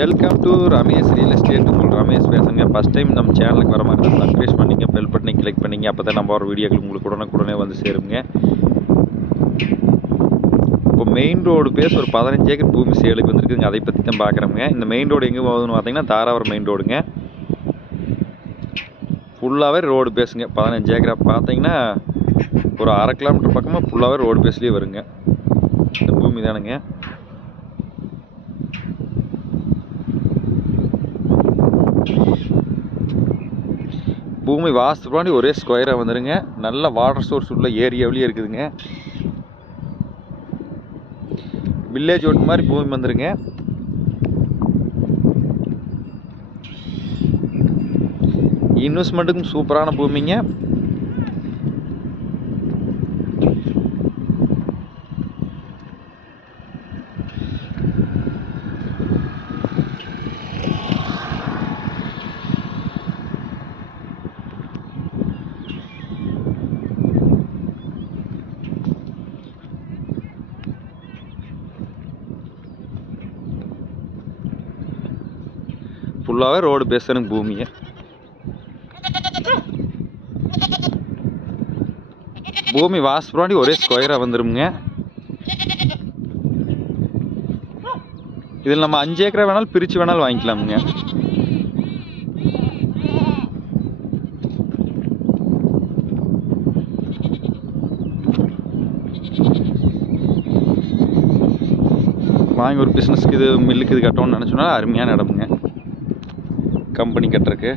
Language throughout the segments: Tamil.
Welcome to Ramesh real estate. உங்கள் ரமேஷ் பேசுங்க. ஃபஸ்ட் டைம் நம்ம சேனலுக்கு வர மாதிரி இருந்தால் சப்ஸ்கிரைப் பண்ணிங்க, பெல் பட்டனை கிளிக் பண்ணிங்க. அப்போ தான் நம்ம ஒரு வீடியோக்கள் உங்களுக்கு உடனே வந்து சேருங்க. இப்போ மெயின் ரோடு பேஸ் ஒரு 15 ஏக்கர் பூமி சேலுக்கு வந்துருக்குங்க. அதை பற்றி தான் பார்க்குறோங்க. இந்த மெயின் ரோடு எங்கே போகுதுன்னு பார்த்தீங்கன்னா தாராவரம் மெயின் ரோடுங்க. ஃபுல்லாகவே ரோடு பேஸுங்க. 15 ஏக்கரா பார்த்தீங்கன்னா ஒரு 1/2 கிலோமீட்டர் பக்கமாக ஃபுல்லாகவே ரோடு பேஸ்லேயே வருங்க. இந்த பூமி தானுங்க. பூமி வாஸ்து பின்னாடி ஒரே ஸ்கொயராக வந்துடுங்க. நல்ல வாட்டர் சோர்ஸ் உள்ள ஏரியாவிலேயே இருக்குதுங்க. வில்லேஜ் ஓட்டு மாதிரி பூமி வந்துடுங்க. இன்வெஸ்ட்மெண்ட்டுக்கும் சூப்பரான பூமிங்க. ஃபுல்லாகவே ரோடு பேசணுங்க பூமியை. பூமி வாஸ்து பின்னாடி ஒரே ஸ்கொயராக வந்துடுங்க. இதில் நம்ம 5 ஏக்கரா வேணாலும் பிரித்து வேணாலும் வாங்கிக்கலாமுங்க. வாங்கி ஒரு பிஸ்னஸ்க்கு இது மில்லுக்கு இது கட்டணும்னு நினச்சோன்னா அருமையான இடமுங்க. கம்பெனி கட்டுறக்கு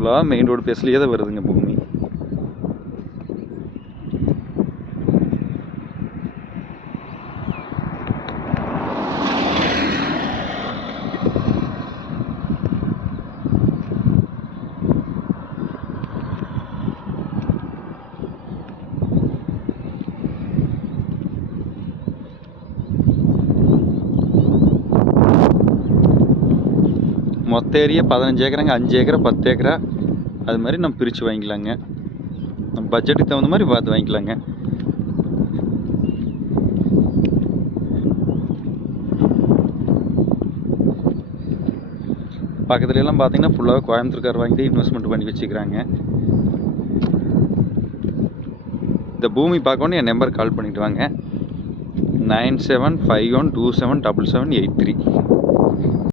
ஃபுல்லாக மெயின் ரோடு பேஸ்லேயே தான் வருதுங்க பூமி. மொத்த ஏரியா 15 ஏக்கராங்க. 5 ஏக்கரா 10 ஏக்கரா அது மாதிரி நம்ம பிரித்து வாங்கிக்கலாங்க. நம்ம பட்ஜெட்டுக்கு தகுந்த மாதிரி பார்த்து வாங்கிக்கலாங்க. பக்கத்துலலாம் பார்த்தீங்கன்னா ஃபுல்லாக கோயம்புத்தூர்கார் வாங்கி இன்வெஸ்ட்மெண்ட் பண்ணி வச்சுக்கிறாங்க. இந்த பூமி பார்க்கணும் என் நம்பர் கால் பண்ணிவிட்டு வாங்க. 9751277773.